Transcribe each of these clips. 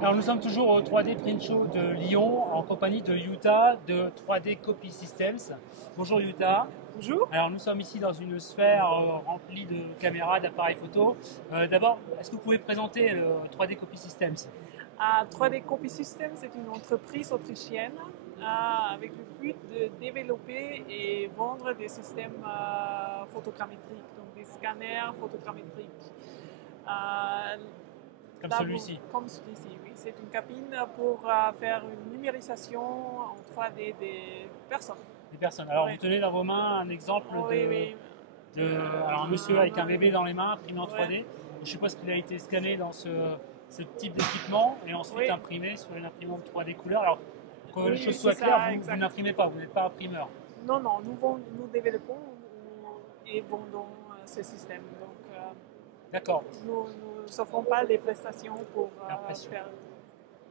Alors nous sommes toujours au 3D Print Show de Lyon en compagnie de Yuta de 3D Copy Systems. Bonjour Yuta. Bonjour. Alors nous sommes ici dans une sphère remplie de caméras, d'appareils photo. D'abord, est-ce que vous pouvez présenter le 3D Copy Systems? 3D Copy Systems est une entreprise autrichienne avec le but de développer et vendre des systèmes photogrammétriques, donc des scanners photogrammétriques. Comme celui-ci. Comme celui-ci, oui. C'est une cabine pour faire une numérisation en 3D des personnes. Des personnes. Alors Oui. vous tenez dans vos mains un exemple Oui. alors un monsieur avec un bébé dans les mains, imprimé en 3D. Ouais. Je suppose qu'il a été scanné dans ce type d'équipement et ensuite Oui. imprimé sur une imprimante 3D couleur. Alors, que les Oui, choses soient c'est ça, claires, vous exact. n'imprimez pas, vous n'êtes pas imprimeur. Non, nous développons et vendons ces systèmes. Donc, D'accord. nous n'offrons pas les prestations pour L'impression. faire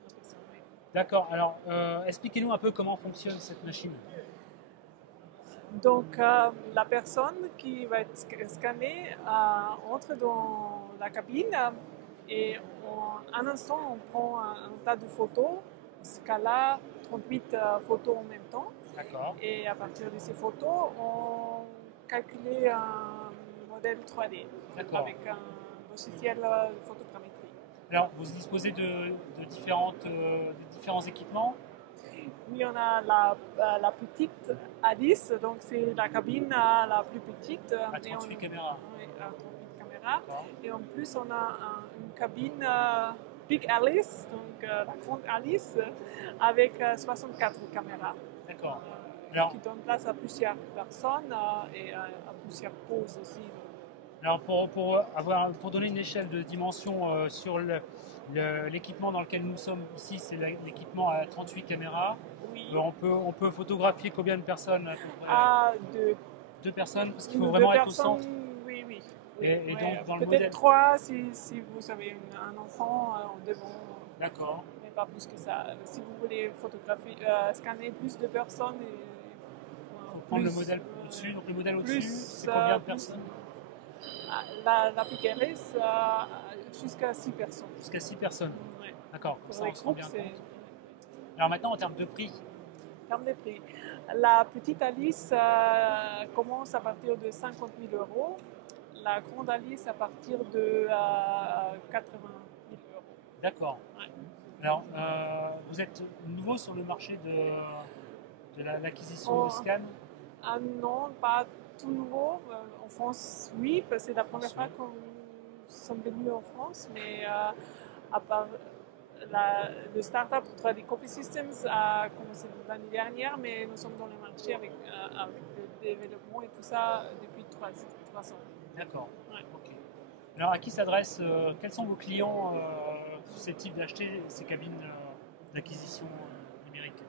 l'impression. Oui. D'accord. Alors, expliquez-nous un peu comment fonctionne cette machine. Donc, la personne qui va être scannée entre dans la cabine et en un instant, on prend un tas de photos, ce cas-là, 38 photos en même temps. D'accord. Et à partir de ces photos, on calculait un modèle 3D D'accord. avec un logiciel de photogrammétrie. Alors, vous disposez de différents équipements. Oui, on a la petite Alice, donc c'est la cabine la plus petite. À 38 caméras. Oui, à 38 caméras. D'accord. Et en plus, on a une cabine Big Alice, donc la grande Alice, avec 64 caméras. D'accord. Alors, Qui donne place à plusieurs personnes et à plusieurs poses aussi. alors pour donner une échelle de dimension sur l'équipement dans lequel nous sommes ici, c'est l'équipement à 38 caméras. Oui. On peut photographier combien de personnes à peu près? Deux personnes, parce qu'il faut Deux vraiment être au personnes, centre. oui. Et donc, dans le peut-être modèle. trois si vous avez un enfant en devant, D'accord. mais pas plus que ça. Si vous voulez photographier, scanner plus de personnes, Il faut prendre le modèle au-dessus. Donc le modèle au-dessus, c'est combien de personnes? La Picaris, jusqu'à 6 personnes. Jusqu'à 6 personnes. Ouais. D'accord, Pour ça les on se rend groupes, bien c'est. compte. Alors maintenant, en termes de prix, En termes de prix, la petite Alice commence à partir de 50 000 euros. La grande Alice à partir de 80 000 euros. d'accord. Ouais. Alors, vous êtes nouveau sur le marché de l'acquisition de scan? Ah non, pas tout nouveau. En France, oui, parce que c'est la première fois qu'on sommes venus en France, mais à part le startup 3D Copy Systems a commencé l'année dernière, mais nous sommes dans le marché avec le développement et tout ça depuis 3 ans. D'accord. Ouais. Ok. Alors, à qui s'adresse, quels sont vos clients susceptibles d'acheter ces cabines d'acquisition numérique?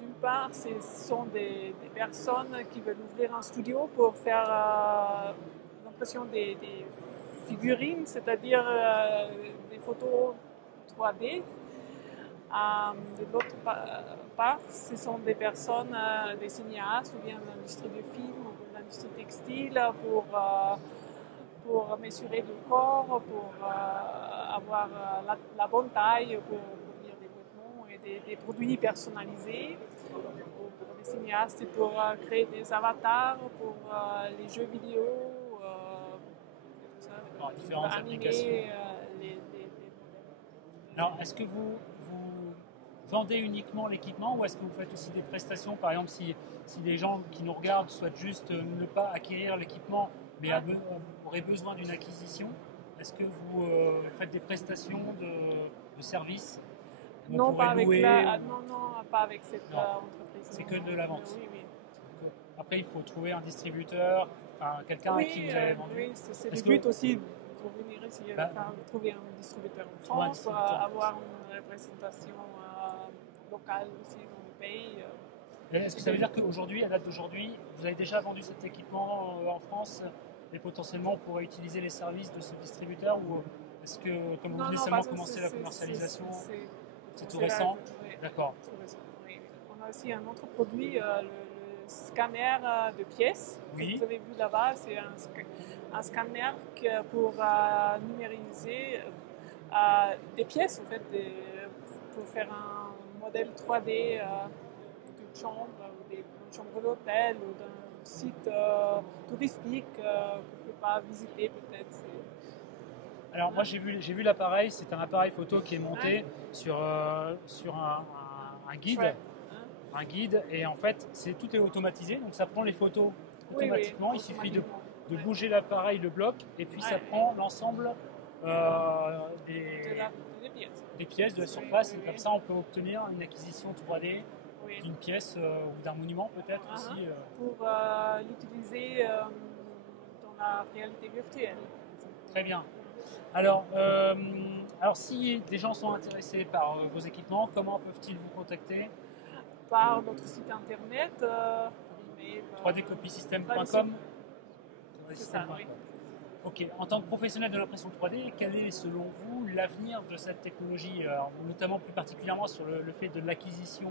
D'une part, ce sont des personnes qui veulent ouvrir un studio pour faire l'impression des figurines, c'est-à-dire des photos 3D. De l'autre part, ce sont des personnes, des cinéastes ou bien l'industrie du film ou l'industrie textile pour mesurer le corps, pour avoir la bonne taille, pour lire des vêtements et des produits personnalisés. Pour les cinéastes, c'est pour créer des avatars, pour les jeux vidéo, tout ça. Alors, différentes Animer, applications. les modèles. Alors, est-ce que vous vendez uniquement l'équipement ou est-ce que vous faites aussi des prestations? Par exemple, si les gens qui nous regardent souhaitent juste ne pas acquérir l'équipement, mais auraient besoin d'une acquisition, est-ce que vous faites des prestations de services? Non, pas avec pas avec cette Non. entreprise. C'est Non, que non. de la vente. Oui. Après, il faut trouver un distributeur, enfin, quelqu'un à qui vous avez vendu. Oui, c'est le Est-ce but que- aussi pour venir ici, trouver un distributeur en Trouver un France, distributeur en avoir une représentation locale aussi dans le pays. Est-ce que ça veut dire qu'aujourd'hui, à date d'aujourd'hui, vous avez déjà vendu cet équipement en France et potentiellement pourrait utiliser les services de ce distributeur ou est-ce que, comme vous venez seulement commencer la commercialisation, c'est tout récent? Oui, D'accord. tout récent, oui. On a aussi un autre produit, le scanner de pièces. Oui. Que vous avez vu là-bas, c'est un scanner pour numériser des pièces en fait, pour faire un modèle 3D d'une chambre, ou d'une chambre d'hôtel ou d'un site touristique qu'on ne peut pas visiter peut-être. Alors moi j'ai vu l'appareil, c'est un appareil photo qui est monté Ouais. sur un guide. Chouette, hein. Un guide et en fait tout est automatisé, donc ça prend les photos Oui, automatiquement. oui, Il suffit de automatiquement. bouger l'appareil, le bloc, et puis ça Ouais, prend l'ensemble de des pièces. des pièces de la Oui, surface, oui, et oui. comme ça on peut obtenir une acquisition 3D Oui. d'une pièce ou d'un monument peut-être aussi. Pour l'utiliser dans la réalité virtuelle. Très bien. Alors si des gens sont intéressés par vos équipements, comment peuvent-ils vous contacter? Par notre site internet, email. 3dcopiesystem.com. C'est ça, oui. Ok, en tant que professionnel de l'impression 3D, quel est selon vous l'avenir de cette technologie, alors, notamment plus particulièrement sur le fait de l'acquisition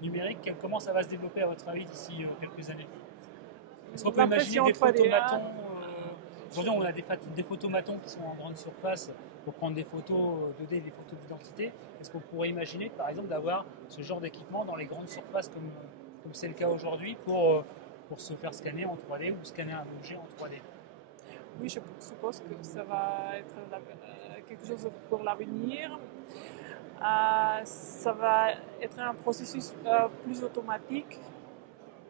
numérique, comment ça va se développer à votre avis d'ici quelques années? Est-ce qu'on peut imaginer L'impression des 3D, photomatons aujourd'hui on a des photomatons qui sont en grande surface pour prendre des photos 2D, des photos d'identité. Est-ce qu'on pourrait imaginer par exemple d'avoir ce genre d'équipement dans les grandes surfaces comme c'est le cas aujourd'hui pour se faire scanner en 3D ou scanner un objet en 3D? Oui, je suppose que ça va être quelque chose pour l'avenir. Ça va être un processus plus automatique.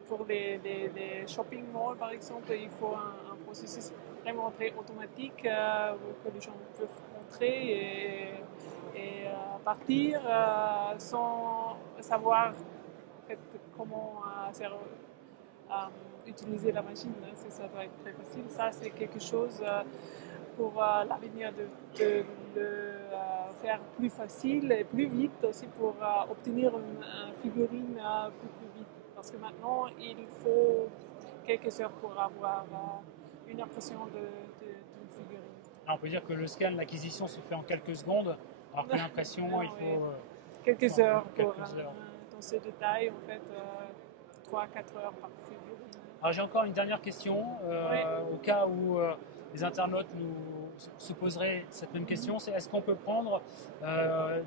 Pour les shopping malls, par exemple, il faut un processus vraiment très automatique que les gens peuvent entrer et partir sans savoir en fait, comment utiliser la machine. Ça doit être très facile. Ça, c'est quelque chose pour l'avenir de le faire plus facile et plus vite aussi pour obtenir une figurine plus vite. Parce que maintenant, il faut quelques heures pour avoir une impression d'une figurine. Alors, on peut dire que le scan, l'acquisition se fait en quelques secondes, alors que l'impression, il faut quelques heures pour quelques heures. dans ces détails, en fait, 3-4 heures par figurine. Alors j'ai encore une dernière question, au cas où les internautes se poseraient cette même question, c'est est-ce qu'on peut prendre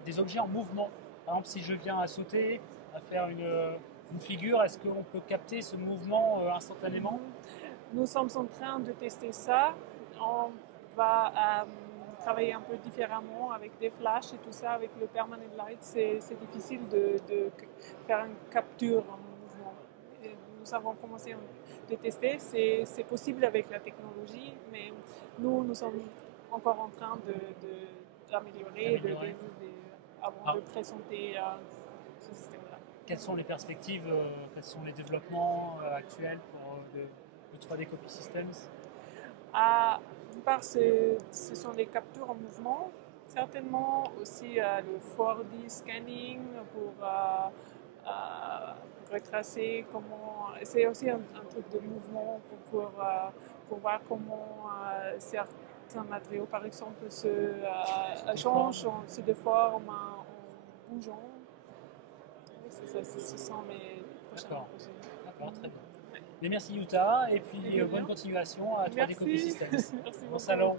des objets en mouvement? Par exemple, si je viens à sauter, à faire une figure, est-ce qu'on peut capter ce mouvement instantanément? Nous sommes en train de tester ça. On va travailler un peu différemment avec des flashs et tout ça. Avec le permanent light, c'est difficile de faire une capture en mouvement. Et nous avons commencé de tester. C'est possible avec la technologie, mais nous sommes encore en train d'améliorer avant de présenter ce système-là. Quelles sont les perspectives, quels sont les développements actuels pour le 3D Copy Systems? D'une part, ce sont les captures en mouvement, certainement aussi le 4D scanning pour retracer comment. C'est aussi un truc de mouvement pour voir comment certains matériaux, par exemple, changent, se déforment en bougeant. Ce sont les prochains projets. D'accord, très bien. Mais merci Yuta, et puis bonne continuation à 3D Copy Systems. Merci Bon salon.